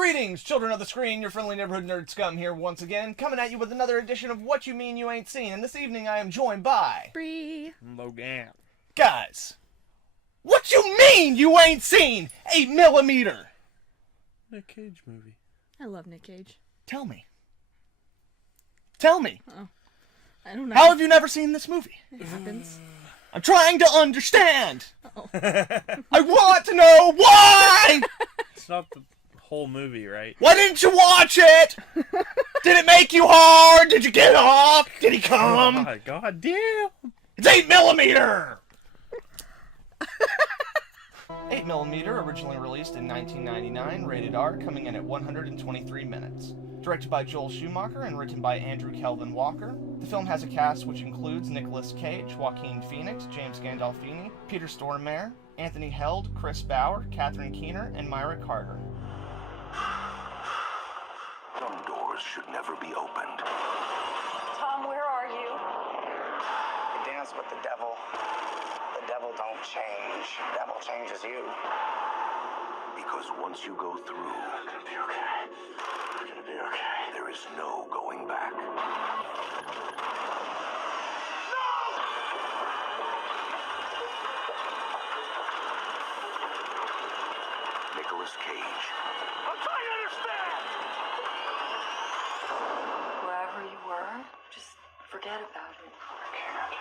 Greetings, children of the screen, your friendly neighborhood nerd scum here once again, coming at you with another edition of What You Mean You Ain't Seen, and this evening I am joined by... Bree. Logan. Guys, what you mean you ain't seen 8mm? Nick Cage movie. I love Nick Cage. Tell me. Tell me. Oh, I don't know. How have you never seen this movie? It happens. I'm trying to understand. Oh. I want to know why! It's not the whole movie, right? Why didn't you watch it? Did it make you hard? Did you get off? Did he come? Oh my god damn! It's 8mm! 8mm, originally released in 1999, rated R, coming in at 123 minutes. Directed by Joel Schumacher and written by Andrew Kelvin Walker, the film has a cast which includes Nicolas Cage, Joaquin Phoenix, James Gandolfini, Peter Stormare, Anthony Held, Chris Bauer, Catherine Keener, and Myra Carter. Some doors should never be opened. Tom, where are you? You dance with the devil. The devil don't change. The devil changes you. Because once you go through, It's gonna be okay. It's gonna be okay. there is no going back. Nicolas Cage. I'm trying to understand! Wherever you were, just forget about it. I can't.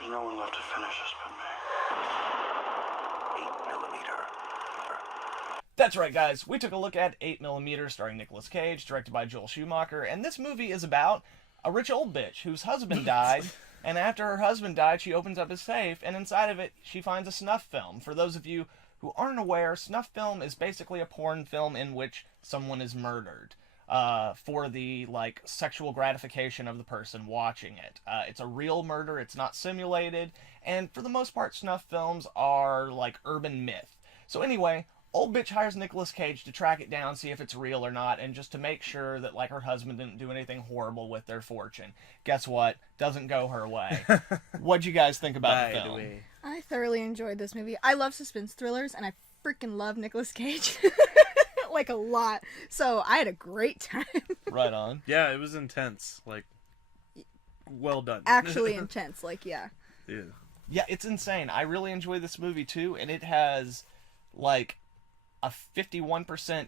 There's no one left to finish this but me. 8mm. That's right, guys. We took a look at 8mm, starring Nicolas Cage, directed by Joel Schumacher, and this movie is about a rich old bitch whose husband died, and after her husband died, she opens up his safe, and inside of it, she finds a snuff film. For those of you who aren't aware, snuff film is basically a porn film in which someone is murdered for the, sexual gratification of the person watching it. It's a real murder, it's not simulated, and for the most part, snuff films are, urban myth. So anyway, old bitch hires Nicolas Cage to track it down, see if it's real or not, and just to make sure that, her husband didn't do anything horrible with their fortune. Guess what? Doesn't go her way. What'd you guys think about the film? I thoroughly enjoyed this movie. I love suspense thrillers, and I freaking love Nicolas Cage. A lot. So I had a great time. Right on. Yeah, it was intense. Well done. Actually intense. Yeah. Yeah. Yeah, it's insane. I really enjoy this movie, too, and it has, a 51%,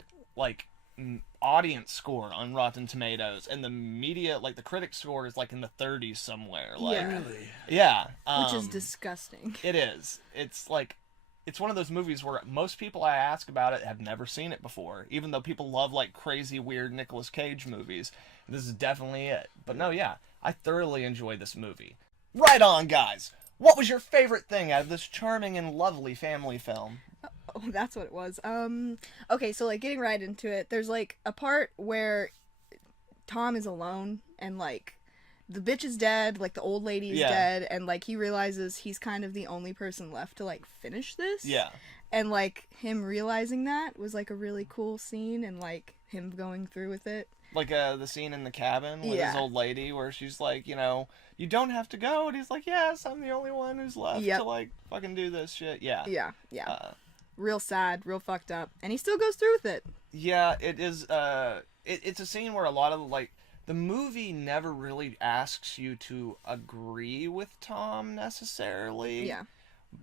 audience score on Rotten Tomatoes, and the media, the critic score is, in the 30s somewhere. Yeah. Really? Yeah. Which is disgusting. It is. It's, it's one of those movies where most people I ask about it have never seen it before, even though people love, crazy, weird Nicolas Cage movies. This is definitely it. But no, yeah, I thoroughly enjoy this movie. Right on, guys! What was your favorite thing out of this charming and lovely family film? Oh, that's what it was. Okay, so, getting right into it, there's, a part where Tom is alone, and, the bitch is dead, the old lady is dead, and, he realizes he's kind of the only person left to, finish this. Yeah. And, him realizing that was, a really cool scene, and, him going through with it. The scene in the cabin with his old lady where she's you don't have to go, and he's yes, I'm the only one who's left to, fucking do this shit. Yeah. Yeah. Real sad, real fucked up. And he still goes through with it. Yeah, it is, it's a scene where a lot of, the movie never really asks you to agree with Tom, necessarily. Yeah.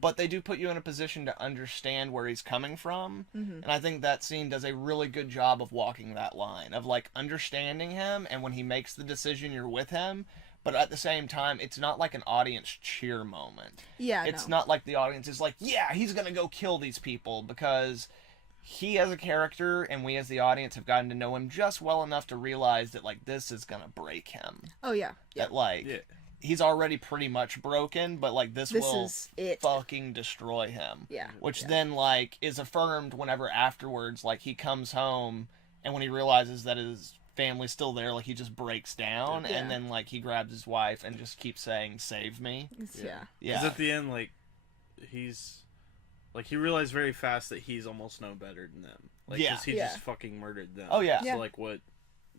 But they do put you in a position to understand where he's coming from. Mm-hmm. And I think that scene does a really good job of walking that line, of, understanding him, and when he makes the decision, you're with him. But at the same time, it's not an audience cheer moment. Yeah, It's not the audience is yeah, he's gonna go kill these people, because he as a character and we as the audience have gotten to know him just well enough to realize that, this is gonna break him. Oh, yeah. That, he's already pretty much broken, but, this will is it. fucking destroy him. Yeah. Which then, is affirmed whenever afterwards, he comes home, and when he realizes that his family's still there, he just breaks down, and then, he grabs his wife and just keeps saying, "Save me." Yeah. Because at the end, he's... he realized very fast that he's almost no better than them. Because he just fucking murdered them. Oh, yeah. So,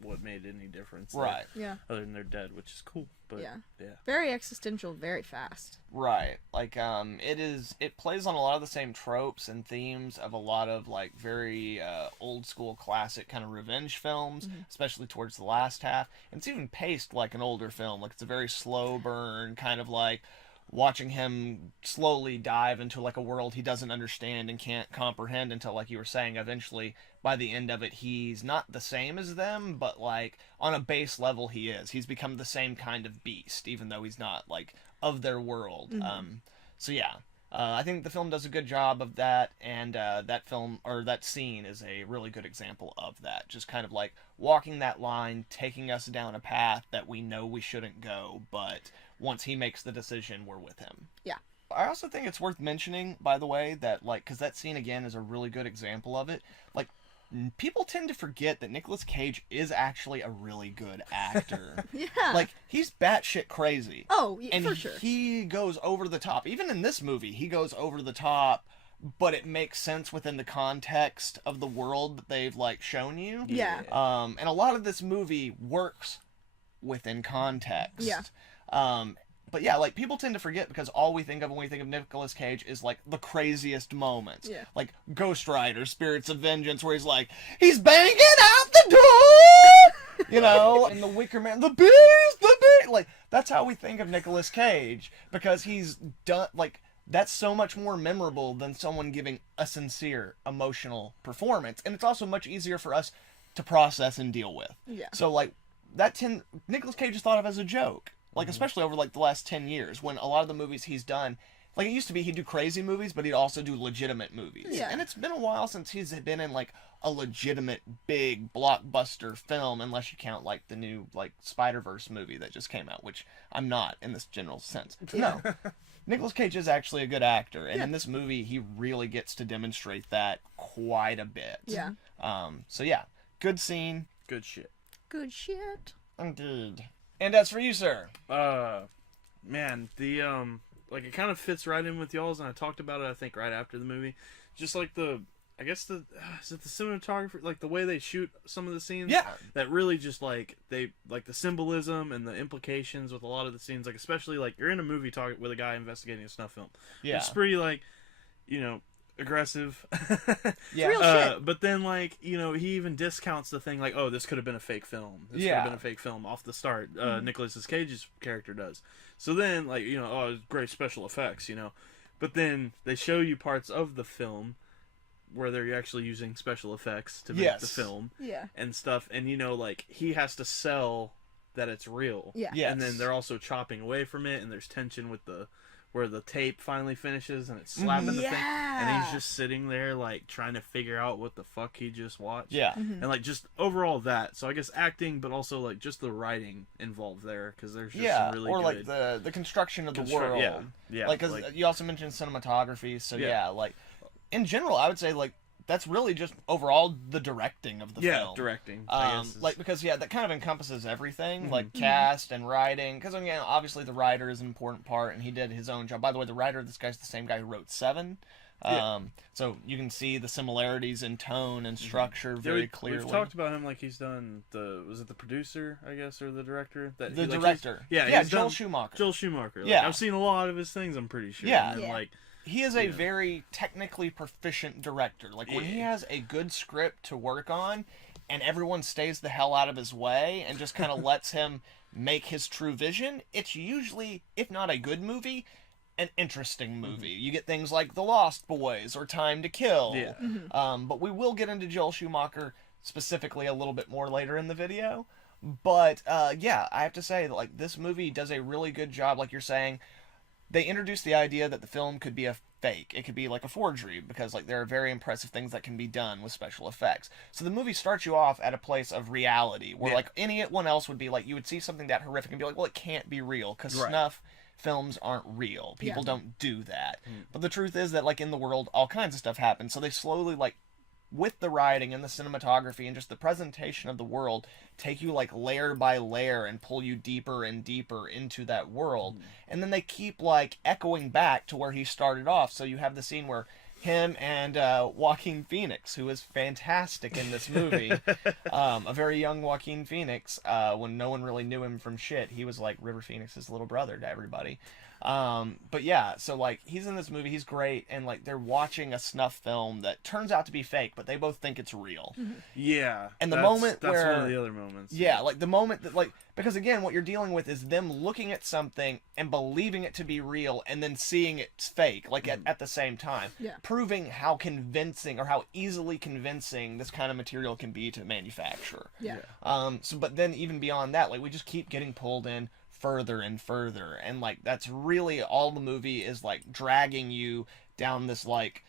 what made any difference? Right. Yeah. Other than they're dead, which is cool. But Yeah. yeah. Very existential, very fast. Right. Like, it plays on a lot of the same tropes and themes of a lot of, like, very old school classic kind of revenge films, especially towards the last half. And it's even paced like an older film. Like, it's a very slow burn, kind of like watching him slowly dive into, like, a world he doesn't understand and can't comprehend until, like you were saying, eventually, by the end of it, he's not the same as them, but, like, on a base level he is. He's become the same kind of beast, even though he's not, like, of their world. So yeah, I think the film does a good job of that, and that film, or that scene, is a really good example of that. Just kind of like walking that line, taking us down a path that we know we shouldn't go, but once he makes the decision, we're with him. Yeah. I also think it's worth mentioning, by the way, that, like, because that scene, again, is a really good example of it. Like, people tend to forget that Nicolas Cage is actually a really good actor. Yeah. Like, he's batshit crazy. Oh, yeah, and for sure. he goes over the top. Even in this movie, he goes over the top, but it makes sense within the context of the world that they've, like, shown you. Yeah. And a lot of this movie works within context. Yeah. But yeah, like, people tend to forget because all we think of when we think of Nicolas Cage is, like, the craziest moments. Yeah. Like, Ghost Rider, Spirits of Vengeance, where he's like, he's banging out the door! You know? And The Wicker Man, the bees! Like, that's how we think of Nicolas Cage. Because he's done, like, that's so much more memorable than someone giving a sincere, emotional performance. And it's also much easier for us to process and deal with. Yeah. So, like, Nicolas Cage is thought of as a joke. Like, especially over, like, the last 10 years, when a lot of the movies he's done, like, it used to be he'd do crazy movies, but he'd also do legitimate movies. Yeah. And it's been a while since he's been in, like, a legitimate, big, blockbuster film, unless you count, like, the new, like, Spider-Verse movie that just came out, which I'm not, in this general sense. No. Nicolas Cage is actually a good actor, and in this movie, he really gets to demonstrate that quite a bit. Yeah. So, yeah, good scene. Good shit. Good shit. Indeed. And as for you, sir? Man, the like, it kind of fits right in with y'all's, and I talked about it, I think, right after the movie. Just like is it the cinematography, like the way they shoot some of the scenes? Yeah. That really just, like, they, like, the symbolism and the implications with a lot of the scenes, like, especially, like, you're in a movie talking with a guy investigating a snuff film. Yeah. It's pretty, like, you know, aggressive. Yeah. Real shit. But then, like, you know, he even discounts the thing, like, oh, this could have been a fake film. This could have been a fake film off the start. Nicolas Cage's character does. So then, like, you know, oh, great special effects, you know. But then they show you parts of the film where they're actually using special effects to make the film Yeah. and stuff. And, you know, like, he has to sell that it's real. Yeah. Yes. And then they're also chopping away from it, and there's tension with where the tape finally finishes and it's slapping the thing, and he's just sitting there, like, trying to figure out what the fuck he just watched. Yeah. And, like, just overall that. So I guess acting, but also, like, just the writing involved there, because there's just some really or good... like the construction of the world. Yeah. Like, because you also mentioned cinematography, so like, in general, I would say, like, that's really just overall the directing of the film. Yeah, directing. I guess like, because that kind of encompasses everything, like cast and writing. Because, again, obviously the writer is an important part, and he did his own job. By the way, the writer of this guy's the same guy who wrote Seven. So you can see the similarities in tone and structure very clearly. We've talked about him like he's done was it the producer, I guess, or the director? The director. He's Joel Schumacher. Joel Schumacher. Like, Yeah. I've seen a lot of his things, I'm pretty sure. Yeah. And then, like, he is a very technically proficient director. Like, when he has a good script to work on, and everyone stays the hell out of his way and just kind of lets him make his true vision, it's usually, if not a good movie, an interesting movie. You get things like The Lost Boys or Time to Kill. Yeah. But we will get into Joel Schumacher specifically a little bit more later in the video. But, yeah, I have to say that, like, this movie does a really good job, like you're saying. They introduced the idea that the film could be a fake. It could be like a forgery, because, like, there are very impressive things that can be done with special effects. So the movie starts you off at a place of reality, where, like, anyone else would be like, you would see something that horrific and be like, well, it can't be real, because snuff films aren't real. People don't do that. But the truth is that, like, in the world, all kinds of stuff happens. So they slowly, like, with the writing and the cinematography and just the presentation of the world, take you, like, layer by layer and pull you deeper and deeper into that world. And then they keep, like, echoing back to where he started off. So you have the scene where him and Joaquin Phoenix, who is fantastic in this movie. A very young Joaquin Phoenix, when no one really knew him from shit. He was like River Phoenix's little brother to everybody. But yeah, so like he's in this movie, he's great, and like they're watching a snuff film that turns out to be fake, but they both think it's real. Yeah. And the that's moment that's where one of the other moments. yeah, like the moment that like because again what you're dealing with is them looking at something and believing it to be real and then seeing it's fake like at the same time. Yeah. Proving how convincing or how easily convincing this kind of material can be to manufacture. Yeah. So but then even beyond that, like we just keep getting pulled in further and further, and like that's really all the movie is, like dragging you down this like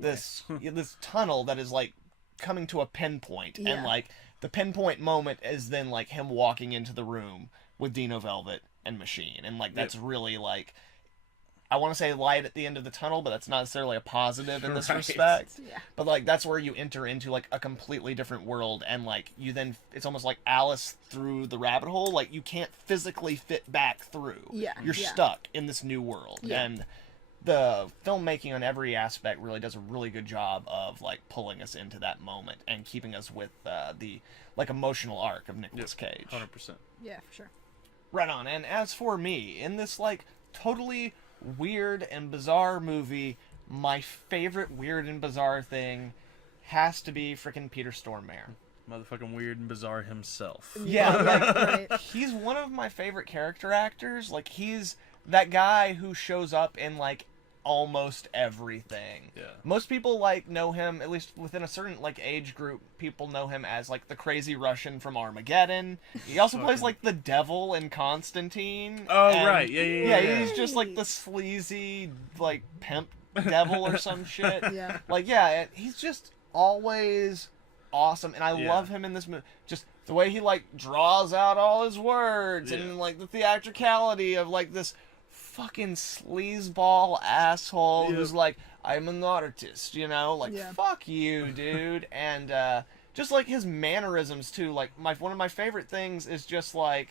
this this tunnel that is like coming to a pinpoint. Yeah. And like the pinpoint moment is then like him walking into the room with Dino Velvet and Machine, and like that's really like I want to say light at the end of the tunnel, but that's not necessarily a positive in this Right. respect. Yeah. But like that's where you enter into like a completely different world, and like you then it's almost like Alice through the rabbit hole. Like you can't physically fit back through. Yeah, You're yeah. stuck in this new world. Yeah. And the filmmaking on every aspect really does a really good job of like pulling us into that moment and keeping us with the like emotional arc of Nicolas Cage. 100%. Yeah, for sure. Right on. And as for me, in this like totally weird and bizarre movie, my favorite weird and bizarre thing has to be frickin' Peter Stormare. Motherfucking weird and bizarre himself. Yeah, like Right. he's one of my favorite character actors. Like he's that guy who shows up in like almost everything. Yeah. Most people like know him, at least within a certain like age group, people know him as like the crazy Russian from Armageddon. He also plays like the devil in Constantine. Oh, and- right. Yeah. he's just like the sleazy like pimp devil or some shit. Yeah. Like yeah, he's just always awesome, and I Yeah. love him in this movie. Just the way he like draws out all his words, Yeah. and like the theatricality of like this fucking sleazeball asshole Yeah. who's like, I'm an artist, you know, like Yeah. fuck you, dude. And just like his mannerisms too. Like one of my favorite things is just like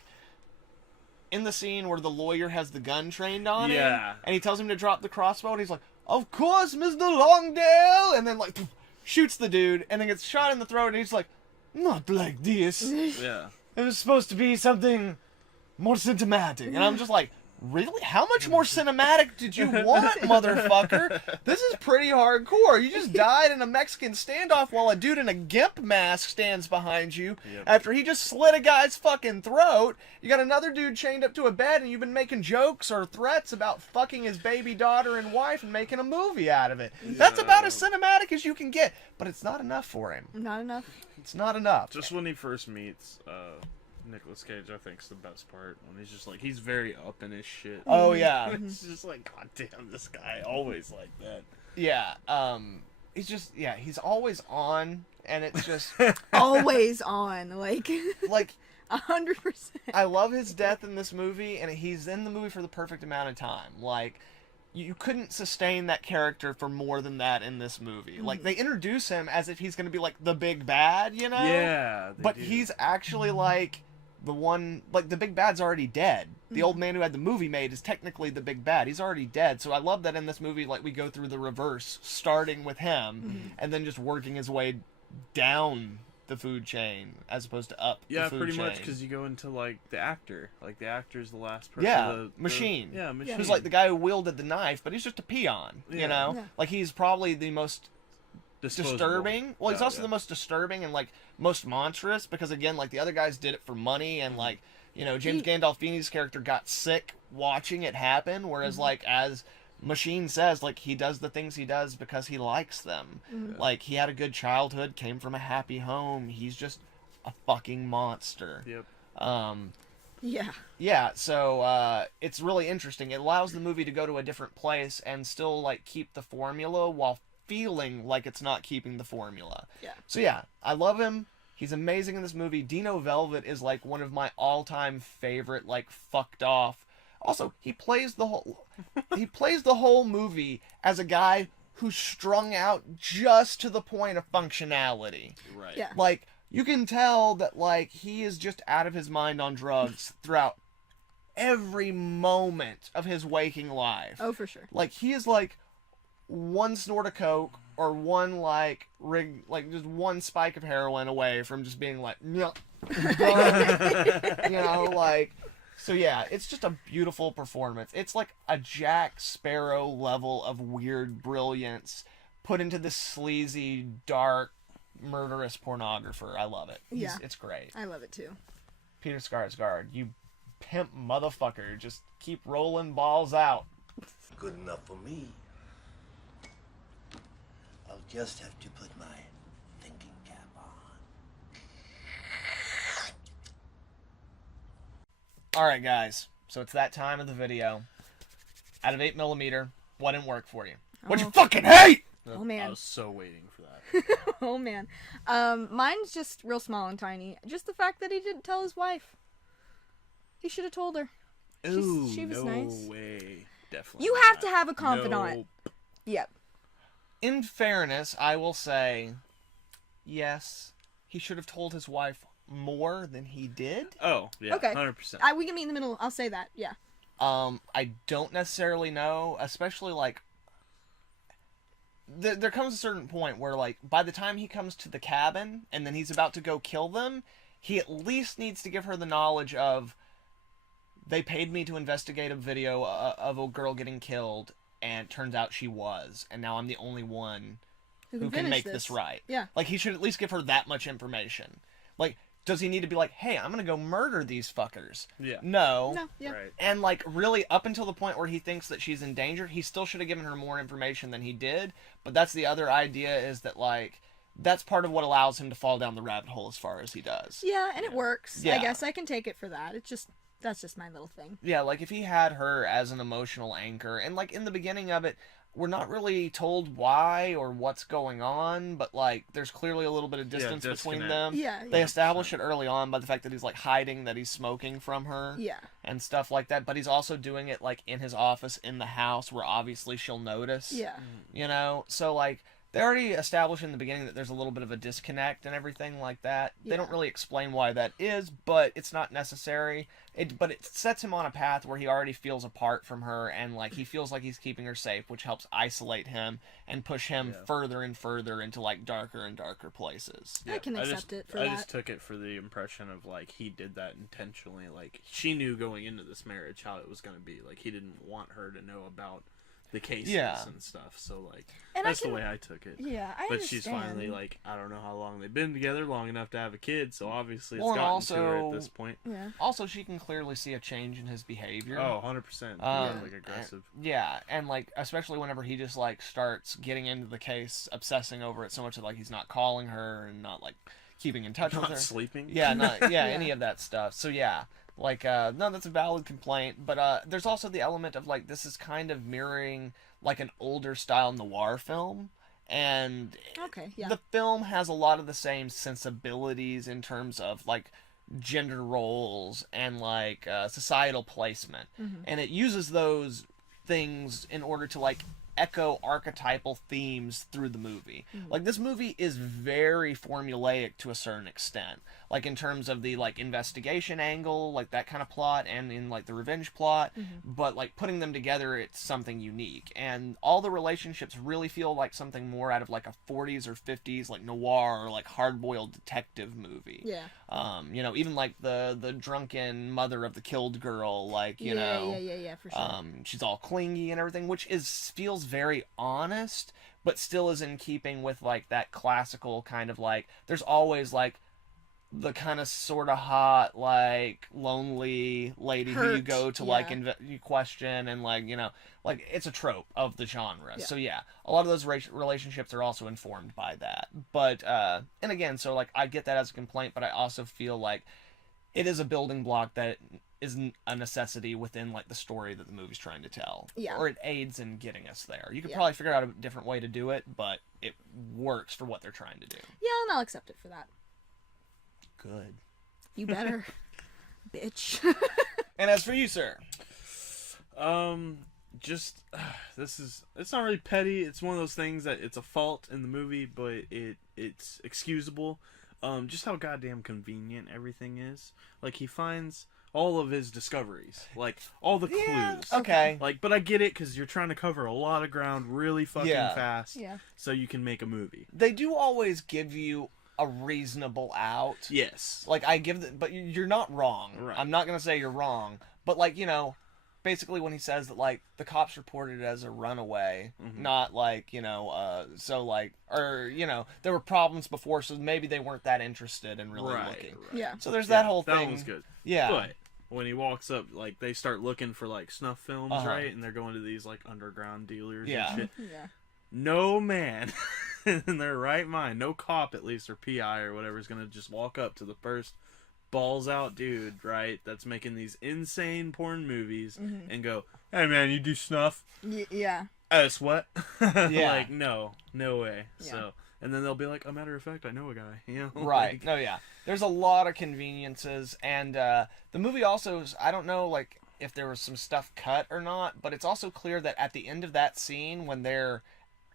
in the scene where the lawyer has the gun trained on him, Yeah. and he tells him to drop the crossbow, and he's like, "Of course, Mr. Longdale," and then like shoots the dude, and then gets shot in the throat, and he's like, "Not like this. Yeah. It was supposed to be something more cinematic," and I'm just like, really? How much more cinematic did you want, motherfucker? This is pretty hardcore. You just died in a Mexican standoff while a dude in a gimp mask stands behind you Yep. after he just slit a guy's fucking throat. You got another dude chained up to a bed, and you've been making jokes or threats about fucking his baby daughter and wife and making a movie out of it. That's about as cinematic as you can get, but it's not enough for him. Not enough. It's not enough. Just when he first meets Nicolas Cage, I think is the best part. When he's just like, he's very up in his shit. Oh, yeah. It's just like, god damn, this guy always like that. Yeah, he's just, yeah, he's always on, and it's just, Always on, like like, 100%. I love his death in this movie, and he's in the movie for the perfect amount of time. Like, you couldn't sustain that character for more than that in this movie. Like, they introduce him as if he's gonna be, like, the big bad, you know? Yeah. they But do. he's actually, like, the one, like, the big bad's already dead. The old man who had the movie made is technically the big bad. He's already dead. So I love that in this movie, like, we go through the reverse, starting with him, and then just working his way down the food chain, as opposed to up Yeah, the food pretty chain. much, because you go into, like, the actor. Like, the actor's the last person. Yeah, Machine. Yeah, Machine. Who's like the guy who wielded the knife, but he's just a peon, you Yeah. know? Yeah. Like, he's probably the most Disposable. disturbing. Well, he's Yeah, also yeah. the most disturbing and, like, most monstrous, because, again, like, the other guys did it for money, and, like, you know, James Gandolfini's character got sick watching it happen, whereas, like, as Machine says, like, he does the things he does because he likes them. Like, he had a good childhood, came from a happy home. He's just a fucking monster. Yep. Yeah. Yeah, so it's really interesting. It allows the movie to go to a different place and still like keep the formula while feeling like it's not keeping the formula. Yeah. So yeah, I love him. He's amazing in this movie. Dino Velvet is like one of my all-time favorite like fucked off. Also, he plays the whole movie as a guy who's strung out just to the point of functionality. Right. Yeah. Like, you can tell that, like, he is just out of his mind on drugs throughout every moment of his waking life. Oh, for sure. Like, he is, like, one snort of coke or one like rig, like just one spike of heroin away from just being like, you know, like. So yeah, it's just a beautiful performance. It's like a Jack Sparrow level of weird brilliance put into this sleazy, dark, murderous pornographer. I love it. Yeah. It's great. I love it too. Peter Skarsgård, you pimp motherfucker, just keep rolling balls out. Good enough for me. I'll just have to put my thinking cap on. Alright guys, so it's that time of the video. Out of 8mm, what didn't work for you? What'd you fucking hate? Oh man. I was so waiting for that. Oh man. Mine's just real small and tiny. Just the fact that he didn't tell his wife. He should have told her. Ooh, she was no nice. way. Definitely. You have to have a confidant. Nope. Yep. In fairness, I will say, yes, he should have told his wife more than he did. Oh, yeah, Okay. 100%. We can meet in the middle. I'll say that. Yeah. I don't necessarily know, especially like there comes a certain point where like by the time he comes to the cabin and then he's about to go kill them, he at least needs to give her the knowledge of they paid me to investigate a video of a girl getting killed and it turns out she was, and now I'm the only one who can finish make this right. Yeah. Like he should at least give her that much information. Like, does he need to be like, hey, I'm gonna go murder these fuckers? Yeah. No. No. Yeah. Right. And like really up until the point where he thinks that she's in danger, he still should have given her more information than he did. But that's the other idea, is that like that's part of what allows him to fall down the rabbit hole as far as he does. Yeah, and it works. Yeah. I guess I can take it for that. That's just my little thing. Yeah, like if he had her as an emotional anchor, and like in the beginning of it, we're not really told why or what's going on, but like there's clearly a little bit of distance between disconnect. them. Yeah. They establish it early on by the fact that he's like hiding that he's smoking from her. Yeah. And stuff like that, but he's also doing it like in his office in the house where obviously she'll notice. Yeah. You know? So like they already established in the beginning that there's a little bit of a disconnect and everything like that. They don't Yeah. really explain why that is, but it's not necessary. But it sets him on a path where he already feels apart from her, and like he feels like he's keeping her safe, which helps isolate him and push him further and further into like darker and darker places. I can accept it for I that. just took it for the impression of like he did that intentionally. Like she knew going into this marriage how it was going to be. Like he didn't want her to know about the cases and stuff. So like And that's the way I took it. Yeah, I But understand. she's finally like, I don't know how long they've been together, long enough to have a kid. So obviously it's Well, and gotten to her also- at this point. Yeah. Also, she can clearly see a change in his behavior. Oh, 100%. Like aggressive. Yeah, and like especially whenever he just like starts getting into the case, obsessing over it so much that like he's not calling her and not like keeping in touch with her. Not sleeping. Yeah, any of that stuff. So yeah, like no, that's a valid complaint. But there's also the element of like this is kind of mirroring like an older style noir film. And Okay, yeah. the film has a lot of the same sensibilities in terms of like gender roles and like societal placement, and it uses those things in order to like echo archetypal themes through the movie. Like this movie is very formulaic to a certain extent, like in terms of the like investigation angle, like that kind of plot, and in like the revenge plot, but like putting them together, it's something unique, and all the relationships really feel like something more out of like a 40s or 50s like noir or like hard-boiled detective movie. Yeah. You know, even like the drunken mother of the killed girl, like you know, Yeah, for sure. she's all clingy and everything, which feels very honest, but still is in keeping with like that classical kind of like there's always like the kind of sort of hot like lonely lady who you Hurt, go to like you question, and like you know like it's a trope of the genre. Yeah. So yeah, a lot of those relationships are also informed by that. But and again, so like I get that as a complaint, but I also feel like it is a building block that isn't a necessity within like the story that the movie's trying to tell. Yeah. Or it aids in getting us there. You could Yeah. probably figure out a different way to do it, but it works for what they're trying to do. Yeah, and I'll accept it for that. Good. You better. Bitch. And as for you, sir? Just it's not really petty. It's one of those things that it's a fault in the movie, but it's excusable. Just how goddamn convenient everything is. Like he finds all of his discoveries, like all the clues. Okay. Like, but I get it because you're trying to cover a lot of ground really fucking fast, Yeah. so you can make a movie. They do always give you a reasonable out. Yes. Like, but you're not wrong. Right. I'm not gonna say you're wrong, but like, you know, basically when he says that like the cops reported it as a runaway, not like, you know, so like, or you know, there were problems before, so maybe they weren't that interested in really looking. Right. Yeah. So there's that whole thing. That was good. Yeah. But when he walks up, like they start looking for like snuff films, right? And they're going to these like underground dealers and shit. Yeah. No man in their right mind, no cop at least, or PI or whatever, is gonna just walk up to the first balls out dude, right, that's making these insane porn movies and go, "Hey man, you do snuff?" Yeah. What? Yeah. Like, no way. Yeah. So, and then they'll be like, "A matter of fact, I know a guy." You know? Right. Like, No, yeah. There's a lot of conveniences, and the movie also, I don't know, like, if there was some stuff cut or not, but it's also clear that at the end of that scene, when they're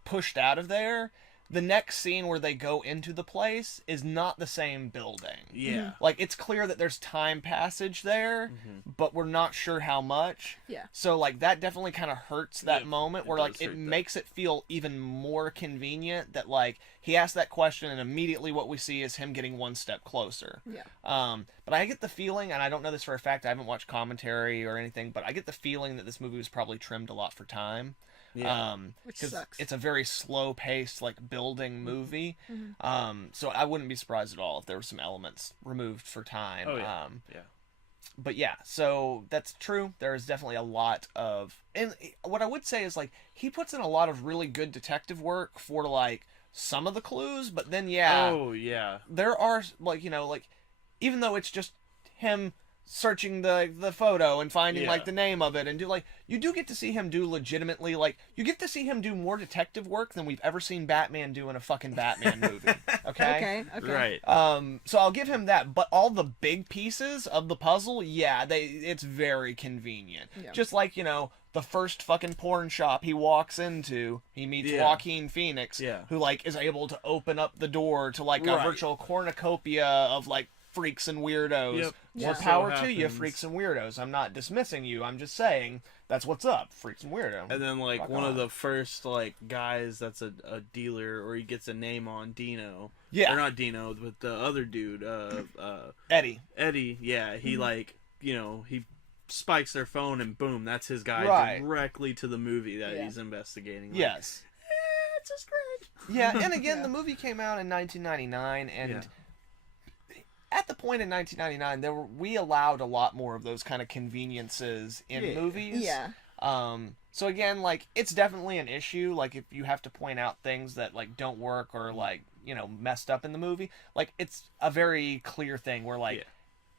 pushed out of there, the next scene where they go into the place is not the same building. Yeah. Like, it's clear that there's time passage there, but we're not sure how much. Yeah. So, like, that definitely kind of hurts that moment it where, does like, it hurt that. makes it feel even more convenient that, like, he asked that question and immediately what we see is him getting one step closer. Yeah. But I get the feeling, and I don't know this for a fact, I haven't watched commentary or anything, but I get the feeling that this movie was probably trimmed a lot for time. Yeah. Which 'cause sucks. it's a very slow-paced, like, building movie. So I wouldn't be surprised at all if there were some elements removed for time. Oh yeah. Yeah. But yeah, so that's true. There is definitely a lot of... And what I would say is, like, he puts in a lot of really good detective work for, like, some of the clues, but then, yeah... Oh yeah. There are, like, you know, like, even though it's just him searching the photo and finding like the name of it and do like you do get to see him do legitimately like you get to see him do more detective work than we've ever seen Batman do in a fucking Batman movie. Okay? Okay. Right. So I'll give him that, but all the big pieces of the puzzle, yeah, it's very convenient. Yeah. Just like, you know, the first fucking porn shop he walks into, he meets Joaquin Phoenix, who like is able to open up the door to like a virtual cornucopia of like freaks and weirdos. Yep. More So power to happens. you, freaks and weirdos. I'm not dismissing you. I'm just saying that's what's up, freaks and weirdo. And then like Rock one on. of the first like guys that's a dealer, or he gets a name on, Dino. Yeah. Or not Dino, but the other dude, Eddie. Eddie. Yeah, he like, you know, he spikes their phone and boom, that's his guy Right. directly to the movie that he's investigating. Like, Yes. it's a script. Yeah, and again, the movie came out in 1999, and at the point in 1999, we allowed a lot more of those kind of conveniences in movies. Yeah. So again, like, it's definitely an issue. Like, if you have to point out things that like don't work or like, you know, messed up in the movie, like, it's a very clear thing where like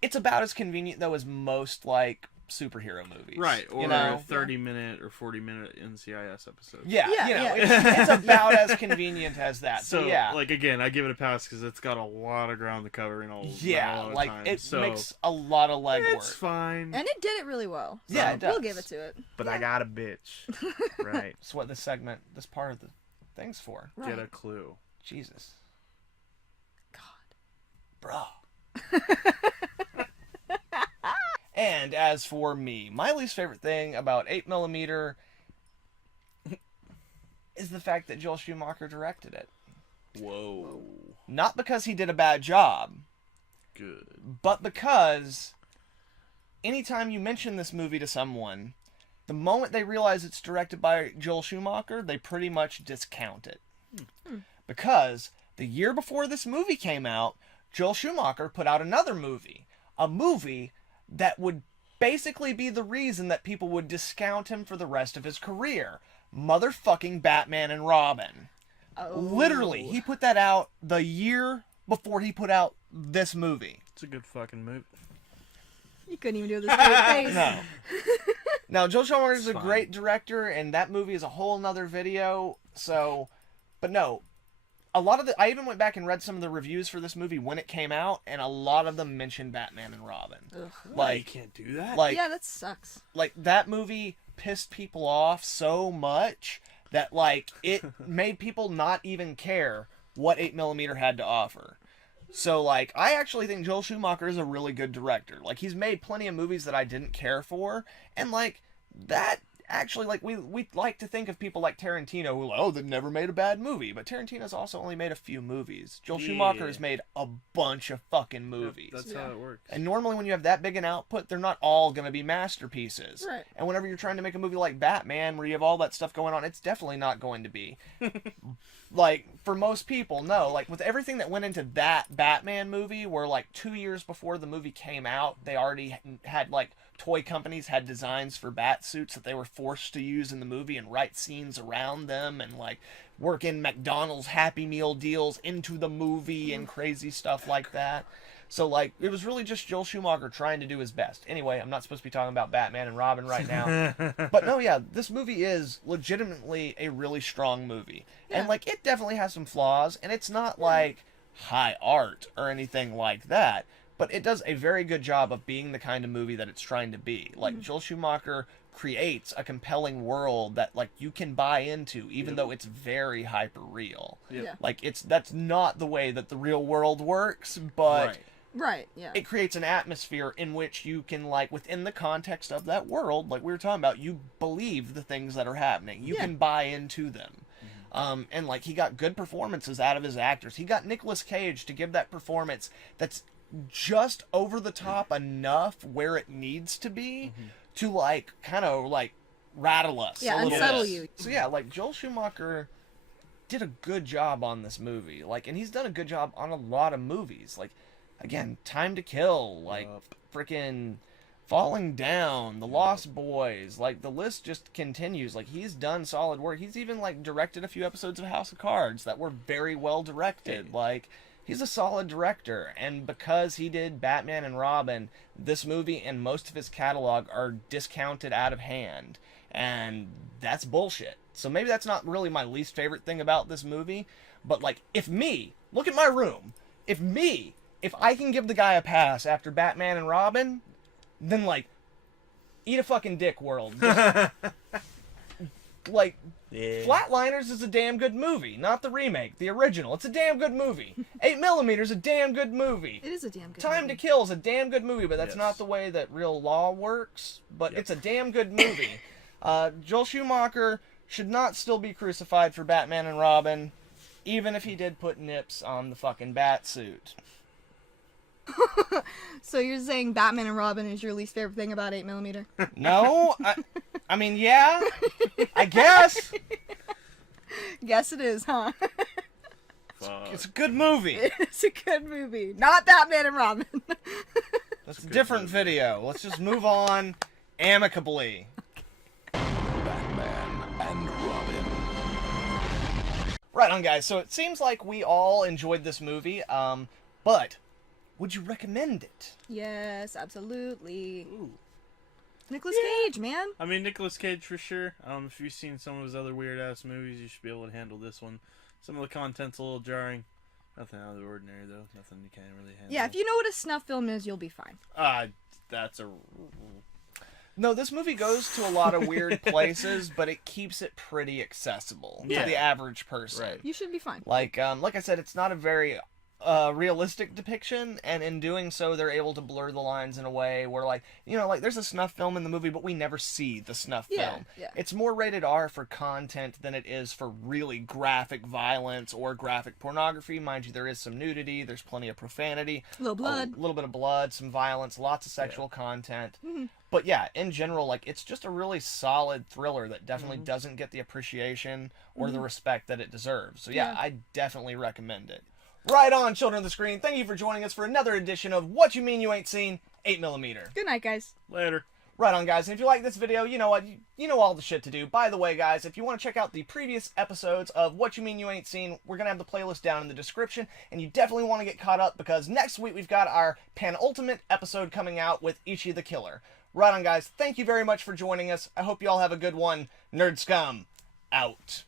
it's about as convenient though as most like superhero movies, Right, or you know? a 30-minute or 40-minute NCIS episode. Yeah, Yeah, you know, yeah. it's about as convenient as that. So, yeah, like, again, I give it a pass because it's got a lot of ground to cover in a lot of like time. it So, makes a lot of legwork. it's fine. And it did it really well. So Yeah, it we'll does. give it to it. But I got a bitch. Right. That's what this part of the thing's for. Right. Get a clue. Jesus, God. bro. And as for me, my least favorite thing about 8mm is the fact that Joel Schumacher directed it. Whoa. Not because he did a bad job, Good. but because anytime you mention this movie to someone, the moment they realize it's directed by Joel Schumacher, they pretty much discount it. Because the year before this movie came out, Joel Schumacher put out another movie. A movie that would basically be the reason that people would discount him for the rest of his career. Motherfucking Batman and Robin. Oh. Literally, he put that out the year before he put out this movie. It's a good fucking movie. You couldn't even do this straight face. No. Now, Joel Schumacher is a fine. great director, and that movie is a whole nother video. So, but no, a lot of I even went back and read some of the reviews for this movie when it came out, and a lot of them mentioned Batman and Robin. Ugh. You Like, can't do that. like, Yeah, that sucks. like that movie pissed people off so much that like it made people not even care what 8mm had to offer. So, like, I actually think Joel Schumacher is a really good director. Like, he's made plenty of movies that I didn't care for, and, like, that actually, like, we like to think of people like Tarantino who, oh, they've never made a bad movie, but Tarantino's also only made a few movies. Joel Schumacher has made a bunch of fucking movies. That's how it works. And normally when you have that big an output, they're not all going to be masterpieces. Right. And whenever you're trying to make a movie like Batman, where you have all that stuff going on, it's definitely not going to be. Like, for most people, no. Like, with everything that went into that Batman movie, where, like, 2 years before the movie came out, they already had, like, toy companies had designs for bat suits that they were forced to use in the movie and write scenes around them and, like, work in McDonald's Happy Meal deals into the movie and crazy stuff like that. So, like, it was really just Joel Schumacher trying to do his best. Anyway, I'm not supposed to be talking about Batman and Robin right now. But no, yeah, this movie is legitimately a really strong movie. Yeah. And, like, it definitely has some flaws, and it's not, like, high art or anything like that. But it does a very good job of being the kind of movie that it's trying to be. Like, Joel Schumacher creates a compelling world that, like, you can buy into, even though it's very hyper-real. Yeah. Like, that's not the way that the real world works, but... Right. Right, yeah. It creates an atmosphere in which you can, like, within the context of that world, like we were talking about, you believe the things that are happening. You can buy into them. And, like, he got good performances out of his actors. He got Nicolas Cage to give that performance that's just over the top enough where it needs to be to, like, kind of, like, rattle us a little unsettle bit. you. So, yeah, like, Joel Schumacher did a good job on this movie. Like, and he's done a good job on a lot of movies. Like, again, Time to Kill, like, freaking Falling Down, The Lost Boys, like, the list just continues. Like, he's done solid work. He's even, like, directed a few episodes of House of Cards that were very well directed. Like, he's a solid director, and because he did Batman and Robin, this movie and most of his catalog are discounted out of hand, and that's bullshit. So maybe that's not really my least favorite thing about this movie, but, like, look at my room, if I can give the guy a pass after Batman and Robin, then, like, eat a fucking dick, world. Just, like, Flatliners is a damn good movie. Not the remake, the original. It's a damn good movie. 8mm is a damn good movie. It is a damn good Time movie. to Kill is a damn good movie, but that's Yes. not the way that real law works. But it's a damn good movie. Joel Schumacher should not still be crucified for Batman and Robin, even if he did put nips on the fucking bat suit. So you're saying Batman and Robin is your least favorite thing about 8mm? No? I mean, yeah, I guess. Yes, it is, huh? It's a good movie. It's a good movie. Not Batman and Robin. That's a different video. Let's just move on amicably. Batman and Robin. Right on, guys. So it seems like we all enjoyed this movie, but would you recommend it? Yes, absolutely. Ooh. Nicolas Cage, man. I mean, Nicolas Cage for sure. If you've seen some of his other weird-ass movies, you should be able to handle this one. Some of the content's a little jarring. Nothing out of the ordinary, though. Nothing you can't really handle. Yeah, if you know what a snuff film is, you'll be fine. That's a... No, this movie goes to a lot of weird places, but it keeps it pretty accessible Yeah. to the average person. Right. You should be fine. Like I said, it's not a very realistic depiction, and in doing so, they're able to blur the lines in a way where, like, you know, like, there's a snuff film in the movie, but we never see the snuff film. Yeah. It's more rated R for content than it is for really graphic violence or graphic pornography. Mind you, there is some nudity, there's plenty of profanity. A little blood. A little bit of blood, some violence, lots of sexual content. But yeah, in general, like, it's just a really solid thriller that definitely doesn't get the appreciation or the respect that it deserves. So yeah, I definitely recommend it. Right on, children of the screen. Thank you for joining us for another edition of What You Mean You Ain't Seen 8mm. Good night, guys. Later. Right on, guys. And if you like this video, you know what? You know all the shit to do. By the way, guys, if you want to check out the previous episodes of What You Mean You Ain't Seen, we're going to have the playlist down in the description. And you definitely want to get caught up because next week we've got our penultimate episode coming out with Ichi the Killer. Right on, guys. Thank you very much for joining us. I hope you all have a good one. Nerd Scum, out.